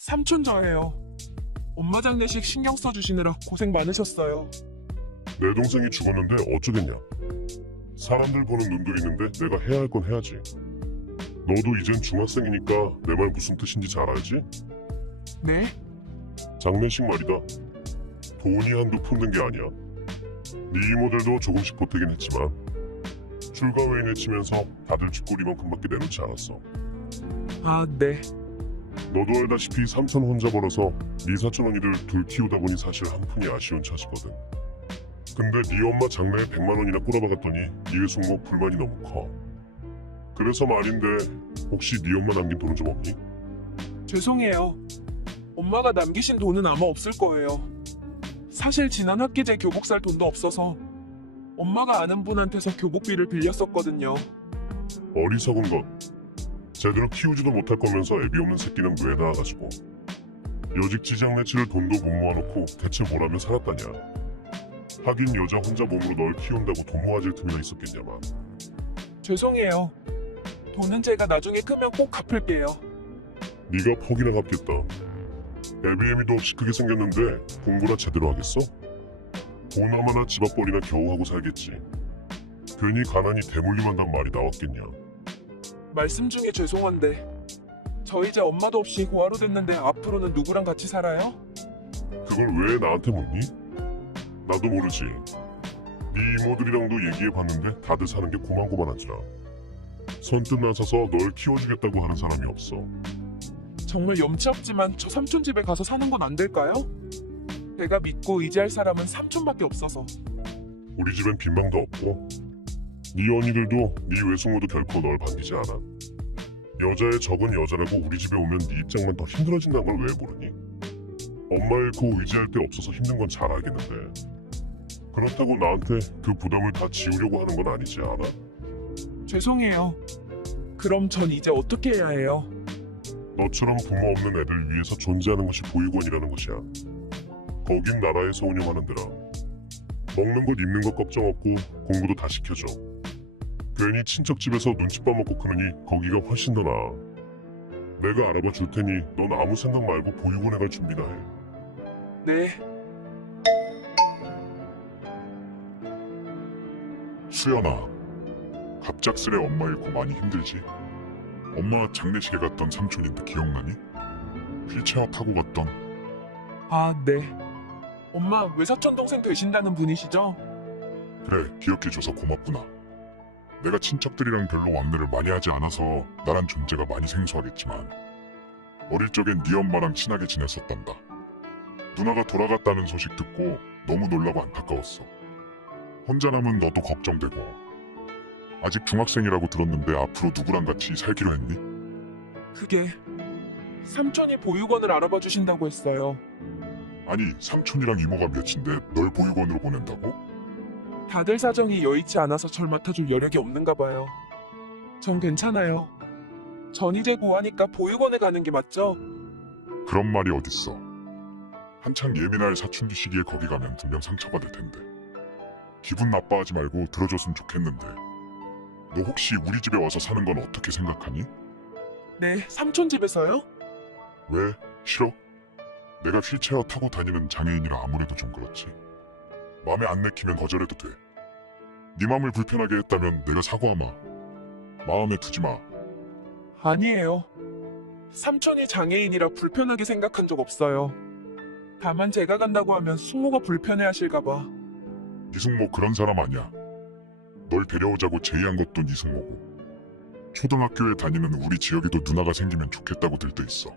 삼촌 저예요. 엄마 장례식 신경 써주시느라 고생 많으셨어요. 내 동생이 죽었는데 어쩌겠냐. 사람들 보는 눈도 있는데 내가 해야 할 건 해야지. 너도 이젠 중학생이니까 내 말 무슨 뜻인지 잘 알지? 네? 장례식 말이다. 돈이 한두 푼 든 게 아니야. 네 이모들도 조금씩 보태긴 했지만 출가 외인을 치면서 다들 쥐꼬리만큼밖에 내놓지 않았어. 아, 네. 너도 알다시피 삼촌 혼자 벌어서 네 사촌 언니들 둘 키우다 보니 사실 한 푼이 아쉬운 처지거든. 근데 네 엄마 장래에 100만 원이나 꼬라박았더니 네 외숙모 불만이 너무 커. 그래서 말인데 혹시 네 엄마 남긴 돈은 좀 없니? 죄송해요. 엄마가 남기신 돈은 아마 없을 거예요. 사실 지난 학기제 교복 살 돈도 없어서 엄마가 아는 분한테서 교복비를 빌렸었거든요. 어리석은 것. 제대로 키우지도 못할 거면서 애비 없는 새끼는 왜 낳아가지고. 여직 지장내치를 돈도 못 모아놓고 대체 뭘 하면 살았다냐. 하긴 여자 혼자 몸으로 널 키운다고 돈 모아질 틈이나 있었겠냐마. 죄송해요. 돈은 제가 나중에 크면 꼭 갚을게요. 네가 퍽이나 갚겠다. 애비애미도 없이 크게 생겼는데 공부나 제대로 하겠어? 보나마나 집앞벌이나 겨우 하고 살겠지. 괜히 가난이 대물림한단 말이 나왔겠냐. 말씀 중에 죄송한데 저 이제 엄마도 없이 고아로 됐는데 앞으로는 누구랑 같이 살아요? 그걸 왜 나한테 묻니? 나도 모르지. 네 이모들이랑도 얘기해봤는데 다들 사는 게 고만고만하지라. 선뜻 나서서 널 키워주겠다고 하는 사람이 없어. 정말 염치 없지만 저 삼촌 집에 가서 사는 건 안 될까요? 내가 믿고 의지할 사람은 삼촌밖에 없어서. 우리 집엔 빈방도 없고 네 언니들도 네 외숙모도 결코 널 반기지 않아. 여자의 적은 여자라고 우리 집에 오면 네 입장만 더 힘들어진다는 걸 왜 모르니? 엄마 잃고 의지할 데 없어서 힘든 건 잘 알겠는데 그렇다고 나한테 그 부담을 다 지우려고 하는 건 아니지 않아? 죄송해요. 그럼 전 이제 어떻게 해야 해요? 너처럼 부모 없는 애들 위해서 존재하는 것이 보육원이라는 것이야. 거긴 나라에서 운영하는 데라. 먹는 것 입는 것 걱정 없고 공부도 다 시켜줘. 괜히 친척 집에서 눈칫밥 먹고 크느니 거기가 훨씬 더 나아. 내가 알아봐 줄 테니 넌 아무 생각 말고 보육원에 갈 준비나 해. 네. 수연아, 갑작스레 엄마 잃고 많이 힘들지? 엄마 장례식에 갔던 삼촌인데 기억나니? 휠체어 타고 갔던. 아, 네. 엄마 외사촌 동생 되신다는 분이시죠? 그래, 기억해줘서 고맙구나. 내가 친척들이랑 별로 왕래를 많이 하지 않아서 나란 존재가 많이 생소하겠지만 어릴 적엔 네 엄마랑 친하게 지냈었단다. 누나가 돌아갔다는 소식 듣고 너무 놀라고 안타까웠어. 혼자 남은 너도 걱정되고. 아직 중학생이라고 들었는데 앞으로 누구랑 같이 살기로 했니? 그게 삼촌이 보육원을 알아봐 주신다고 했어요. 아니, 삼촌이랑 이모가 몇인데 널 보육원으로 보낸다고? 다들 사정이 여의치 않아서 절 맡아줄 여력이 없는가 봐요. 전 괜찮아요. 전 이제 고하니까 보육원에 가는 게 맞죠? 그런 말이 어딨어. 한창 예민할 사춘기 시기에 거기 가면 분명 상처받을 텐데. 기분 나빠하지 말고 들어줬으면 좋겠는데. 너 혹시 우리 집에 와서 사는 건 어떻게 생각하니? 네, 삼촌 집에서요? 왜? 싫어? 내가 휠체어 타고 다니는 장애인이라 아무래도 좀 그렇지. 마음에 안 내키면 거절해도 돼. 네 맘을 불편하게 했다면 내가 사과하마. 마음에 두지 마. 아니에요. 삼촌이 장애인이라 불편하게 생각한 적 없어요. 다만 제가 간다고 하면 숙모가 불편해하실까봐. 네 숙모 그런 사람 아니야. 널 데려오자고 제의한 것도 네 숙모고. 초등학교에 다니는 우리 지역에도 누나가 생기면 좋겠다고 들떠 있어.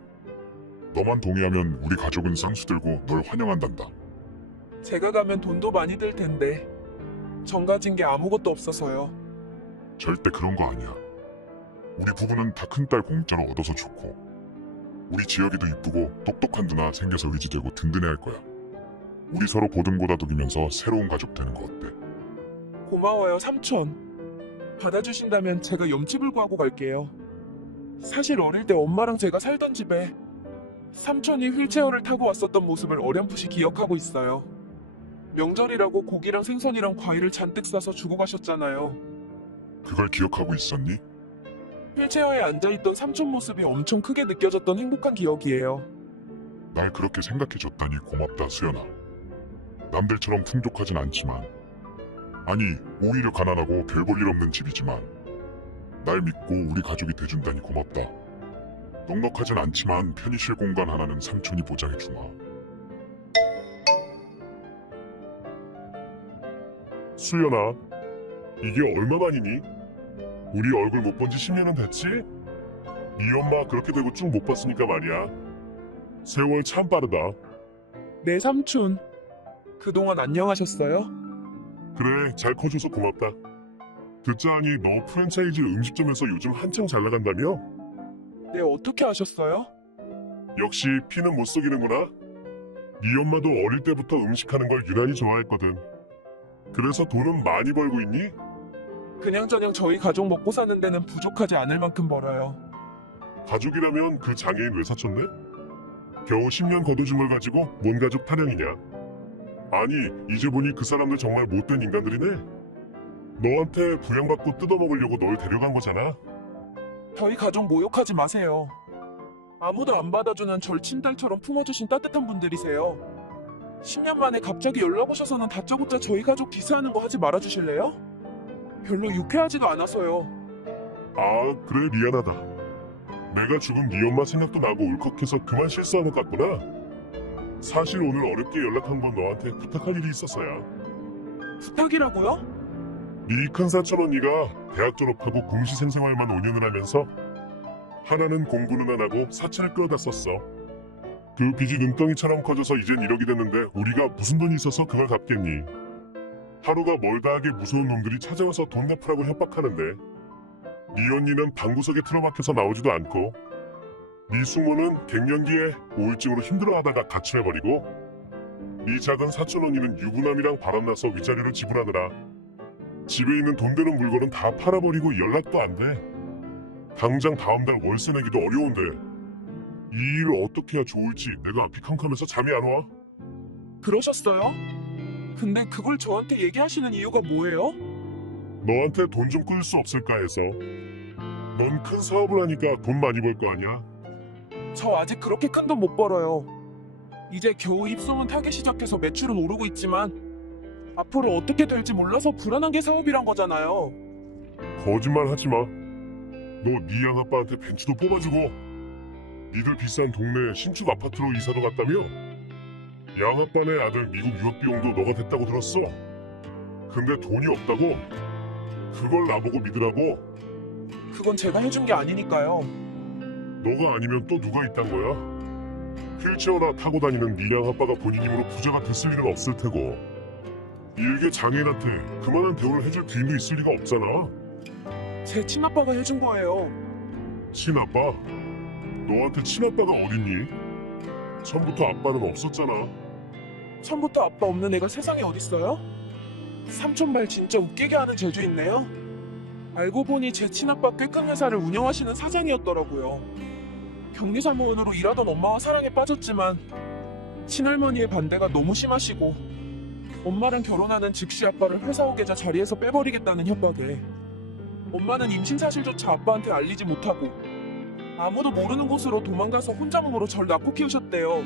너만 동의하면 우리 가족은 쌍수 들고 널 환영한단다. 제가 가면 돈도 많이 들 텐데 전 가진 게 아무것도 없어서요. 절대 그런 거 아니야. 우리 부부는 다 큰딸 공짜로 얻어서 좋고 우리 지역에도 이쁘고 똑똑한 누나 생겨서 의지되고 든든해할 거야. 우리 서로 보듬고다독이면서 새로운 가족 되는 거 어때? 고마워요, 삼촌. 받아주신다면 제가 염치불구하고 갈게요. 사실 어릴 때 엄마랑 제가 살던 집에 삼촌이 휠체어를 타고 왔었던 모습을 어렴풋이 기억하고 있어요. 명절이라고 고기랑 생선이랑 과일을 잔뜩 싸서 주고 가셨잖아요. 그걸 기억하고 있었니? 휠체어에 앉아있던 삼촌 모습이 엄청 크게 느껴졌던 행복한 기억이에요. 날 그렇게 생각해줬다니 고맙다, 수연아. 남들처럼 풍족하진 않지만, 아니, 오히려 가난하고 별 볼 일 없는 집이지만, 날 믿고 우리 가족이 돼준다니 고맙다. 넉넉하진 않지만 편히 쉴 공간 하나는 삼촌이 보장해주마. 수연아, 이게 얼마만이니? 우리 얼굴 못 본 지 10년은 됐지? 네 엄마 그렇게 되고 쭉 못 봤으니까 말이야. 세월 참 빠르다. 네, 삼촌. 그동안 안녕하셨어요? 그래, 잘 커줘서 고맙다. 듣자하니 너 프랜차이즈 음식점에서 요즘 한창 잘 나간다며? 네, 어떻게 아셨어요? 역시 피는 못 속이는구나. 네 엄마도 어릴 때부터 음식하는 걸 유난히 좋아했거든. 그래서 돈은 많이 벌고 있니? 그냥저냥 저희 가족 먹고 사는 데는 부족하지 않을 만큼 벌어요. 가족이라면 그 장애인 외사촌네? 겨우 10년 거둬준 걸 가지고 뭔 가족 타령이냐? 아니, 이제 보니 그 사람들 정말 못된 인간들이네. 너한테 부양받고 뜯어먹으려고 널 데려간 거잖아. 저희 가족 모욕하지 마세요. 아무도 안 받아주는 절 친딸처럼 품어주신 따뜻한 분들이세요. 10년 만에 갑자기 연락 오셔서는 다짜고짜 저희 가족 디스하는 거 하지 말아주실래요? 별로 유쾌하지도 않아서요. 아, 그래, 미안하다. 내가 죽은 네 엄마 생각도 나고 울컥해서 그만 실수한 것 같구나. 사실 오늘 어렵게 연락한 건 너한테 부탁할 일이 있어서야. 부탁이라고요? 네 큰사촌 언니가 대학 졸업하고 공시 생생활만 5년을 하면서 하나는 공부는 안 하고 사채를 끌어다 썼어. 그 빚이 눈덩이처럼 커져서 이젠 1억이 됐는데 우리가 무슨 돈이 있어서 그걸 갚겠니? 하루가 멀다하게 무서운 놈들이 찾아와서 돈 갚으라고 협박하는데 네 언니는 방구석에 틀어박혀서 나오지도 않고 네 숙모는 갱년기에 우울증으로 힘들어하다가 가출해버리고 네 작은 사촌 언니는 유부남이랑 바람나서 위자료를 지불하느라 집에 있는 돈 되는 물건은 다 팔아버리고 연락도 안 돼. 당장 다음 달 월세 내기도 어려운데 이 일을 어떻게 해야 좋을지 내가 앞이 캄캄해서 잠이 안 와. 그러셨어요? 근데 그걸 저한테 얘기하시는 이유가 뭐예요? 너한테 돈 좀 끌 수 없을까 해서. 넌 큰 사업을 하니까 돈 많이 벌 거 아니야? 저 아직 그렇게 큰 돈 못 벌어요. 이제 겨우 입소문 타기 시작해서 매출은 오르고 있지만 앞으로 어떻게 될지 몰라서 불안한 게 사업이란 거잖아요. 거짓말 하지 마. 너 네 양아빠한테 벤츠도 뽑아주고 니들 비싼 동네 신축 아파트로 이사도 갔다며? 양아빠네 아들 미국 유학 비용도 너가 댔다고 들었어. 근데 돈이 없다고? 그걸 나보고 믿으라고? 그건 제가 해준 게 아니니까요. 너가 아니면 또 누가 있단 거야? 휠체어나 타고 다니는 네 양아빠가 본인 힘으로 부자가 됐을 일은 없을 테고 일개 장애인한테 그만한 대우를 해줄 귀인도 있을 리가 없잖아. 제 친아빠가 해준 거예요. 친아빠? 너한테 친아빠가 어딨니? 처음부터 아빠는 없었잖아. 처음부터 아빠 없는 애가 세상에 어딨어요? 삼촌 말 진짜 웃기게 하는 재주 있네요. 알고 보니 제 친아빠 꽤 큰 회사를 운영하시는 사장이었더라고요. 경리사무원으로 일하던 엄마와 사랑에 빠졌지만 친할머니의 반대가 너무 심하시고 엄마랑 결혼하는 즉시 아빠를 회사 후계자 자리에서 빼버리겠다는 협박에 엄마는 임신 사실조차 아빠한테 알리지 못하고 아무도 모르는 곳으로 도망가서 혼자 몸으로 절 낳고 키우셨대요.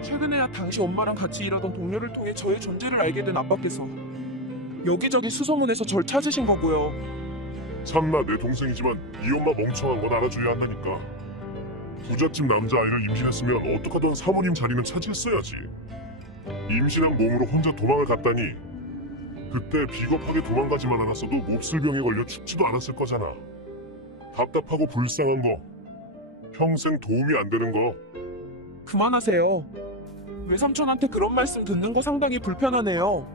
최근에야 당시 엄마랑 같이 일하던 동료를 통해 저의 존재를 알게 된 아빠께서 여기저기 수소문해서 절 찾으신 거고요. 참나 내 동생이지만 이 엄마 멍청한 건 알아줘야 한다니까. 부잣집 남자아이를 임신했으면 어떡하던 사모님 자리는 차지했어야지. 임신한 몸으로 혼자 도망을 갔다니 그때 비겁하게 도망가지만 않았어도 몹쓸 병에 걸려 죽지도 않았을 거잖아. 답답하고 불쌍한 거 평생 도움이 안 되는 거 그만하세요. 외삼촌한테 그런 말씀 듣는 거 상당히 불편하네요.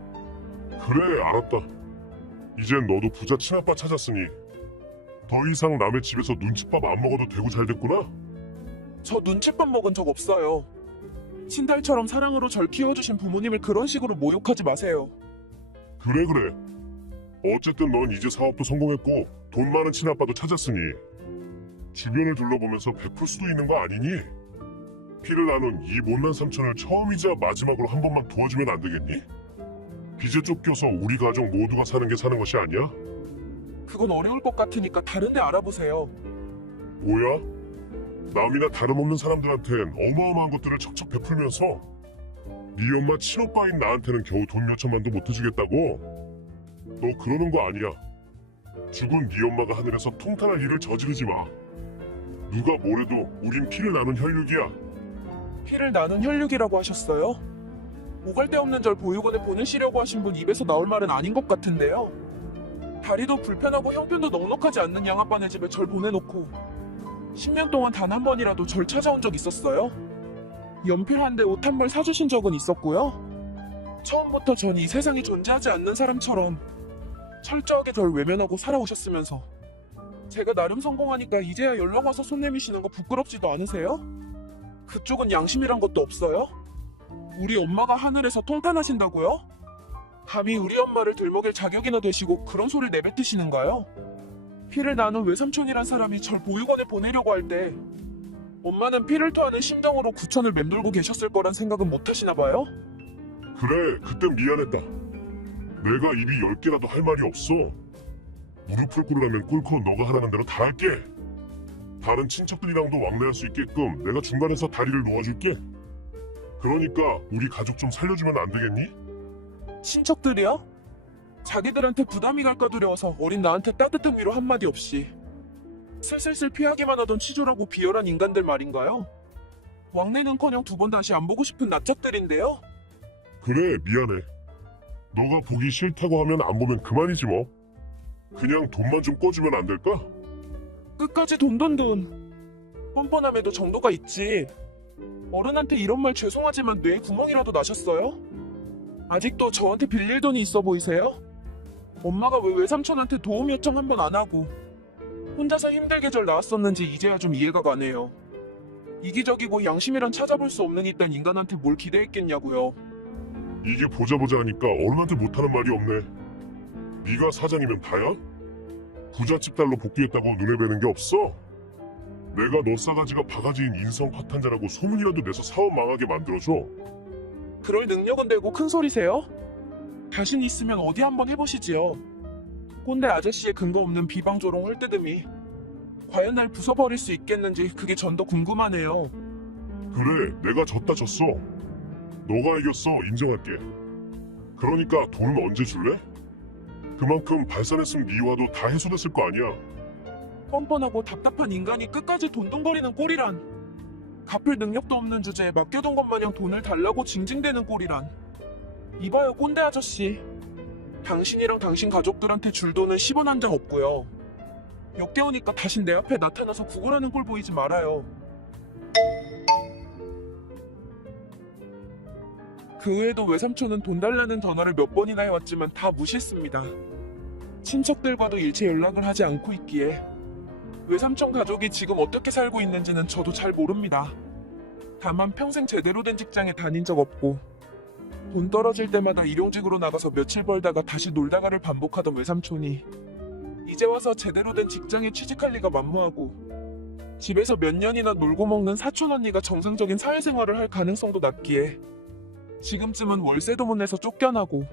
그래 알았다. 이젠 너도 부자 친아빠 찾았으니 더 이상 남의 집에서 눈칫밥 안 먹어도 되고 잘 됐구나. 저 눈칫밥 먹은 적 없어요. 친딸처럼 사랑으로 절 키워주신 부모님을 그런 식으로 모욕하지 마세요. 그래 어쨌든 넌 이제 사업도 성공했고 돈 많은 친아빠도 찾았으니 주변을 둘러보면서 베풀 수도 있는 거 아니니? 피를 나눈 이 못난 삼촌을 처음이자 마지막으로 한 번만 도와주면 안 되겠니? 빚에 쫓겨서 우리 가족 모두가 사는 게 사는 것이 아니야? 그건 어려울 것 같으니까 다른 데 알아보세요. 뭐야? 남이나 다름없는 사람들한텐 어마어마한 것들을 척척 베풀면서 네 엄마 친오빠인 나한테는 겨우 돈 몇천만도 못 해주겠다고? 너 그러는 거 아니야. 죽은 네 엄마가 하늘에서 통탄할 일을 저지르지 마. 누가 뭐래도 우린 피를 나눈 혈육이야. 피를 나눈 혈육이라고 하셨어요? 오갈 데 없는 절 보육원에 보내시려고 하신 분 입에서 나올 말은 아닌 것 같은데요. 다리도 불편하고 형편도 넉넉하지 않는 양아빠네 집에 절 보내놓고 10년 동안 단 한 번이라도 절 찾아온 적 있었어요? 연필 한 대 옷 한 벌 사주신 적은 있었고요. 처음부터 전 이 세상에 존재하지 않는 사람처럼 철저하게 절 외면하고 살아오셨으면서 제가 나름 성공하니까 이제야 연락 와서 손 내미시는 거 부끄럽지도 않으세요? 그쪽은 양심이란 것도 없어요? 우리 엄마가 하늘에서 통탄하신다고요? 감히 우리 엄마를 들먹일 자격이나 되시고 그런 소리를 내뱉으시는가요? 피를 나눈 외삼촌이란 사람이 절 보육원에 보내려고 할 때 엄마는 피를 토하는 심정으로 구천을 맴돌고 계셨을 거란 생각은 못 하시나 봐요? 그래, 그땐 미안했다. 내가 입이 10개라도 할 말이 없어. 무릎을 꿇으라면 꿇고 너가 하라는 대로 다 할게. 다른 친척들이랑도 왕래할 수 있게끔 내가 중간에서 다리를 놓아줄게. 그러니까 우리 가족 좀 살려주면 안 되겠니? 친척들이요? 자기들한테 부담이 갈까 두려워서 어린 나한테 따뜻한 위로 한마디 없이 슬슬슬 피하기만 하던 치졸하고 비열한 인간들 말인가요? 왕래는커녕 두 번 다시 안 보고 싶은 낯짝들인데요. 그래, 미안해. 너가 보기 싫다고 하면 안 보면 그만이지 뭐. 그냥 돈만 좀 꿔주면 안 될까? 끝까지 돈. 뻔뻔함에도 정도가 있지. 어른한테 이런 말 죄송하지만 뇌에 구멍이라도 나셨어요? 아직도 저한테 빌릴 돈이 있어 보이세요? 엄마가 왜 외삼촌한테 도움 요청 한 번 안 하고 혼자서 힘들게 절 낳았었는지 이제야 좀 이해가 가네요. 이기적이고 양심이란 찾아볼 수 없는 이딴 인간한테 뭘 기대했겠냐고요. 이게 보자 하니까 어른한테 못하는 말이 없네. 네가 사장이면 다야? 부잣집 딸로 복귀했다고 눈에 뵈는 게 없어? 내가 너 싸가지가 바가지인 인성 파탄자라고 소문이라도 내서 사업 망하게 만들어줘. 그럴 능력은 되고 큰 소리세요? 자신 있으면 어디 한번 해보시지요. 꼰대 아저씨의 근거 없는 비방조롱 헐뜯음이 과연 날 부숴버릴 수 있겠는지 그게 전 더 궁금하네요. 그래, 내가 졌다 졌어. 너가 이겼어, 인정할게. 그러니까 돈은 언제 줄래? 그만큼 발산했으면 미화도 다 해소됐을 거 아니야. 뻔뻔하고 답답한 인간이 끝까지 돈돈거리는 꼴이란, 갚을 능력도 없는 주제에 맡겨둔 것 마냥 돈을 달라고 징징대는 꼴이란. 이봐요 꼰대 아저씨, 당신이랑 당신 가족들한테 줄 돈은 10원 한 장 없고요. 역겨우니까 다신 내 앞에 나타나서 구걸하는 꼴 보이지 말아요. 그 외에도 외삼촌은 돈 달라는 전화를 몇 번이나 해왔지만 다 무시했습니다. 친척들과도 일체 연락을 하지 않고 있기에 외삼촌 가족이 지금 어떻게 살고 있는지는 저도 잘 모릅니다. 다만 평생 제대로 된 직장에 다닌 적 없고 돈 떨어질 때마다 일용직으로 나가서 며칠 벌다가 다시 놀다가를 반복하던 외삼촌이 이제 와서 제대로 된 직장에 취직할 리가 만무하고 집에서 몇 년이나 놀고 먹는 사촌 언니가 정상적인 사회생활을 할 가능성도 낮기에 지금쯤은 월세도 못 내서 쫓겨나고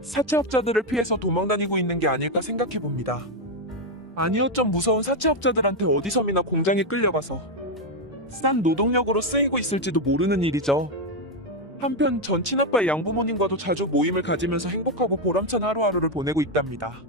사채업자들을 피해서 도망다니고 있는 게 아닐까 생각해봅니다. 아니어쩜 무서운 사채업자들한테 어디섬이나 공장에 끌려가서 싼 노동력으로 쓰이고 있을지도 모르는 일이죠. 한편 전 친아빠의 양부모님과도 자주 모임을 가지면서 행복하고 보람찬 하루하루를 보내고 있답니다.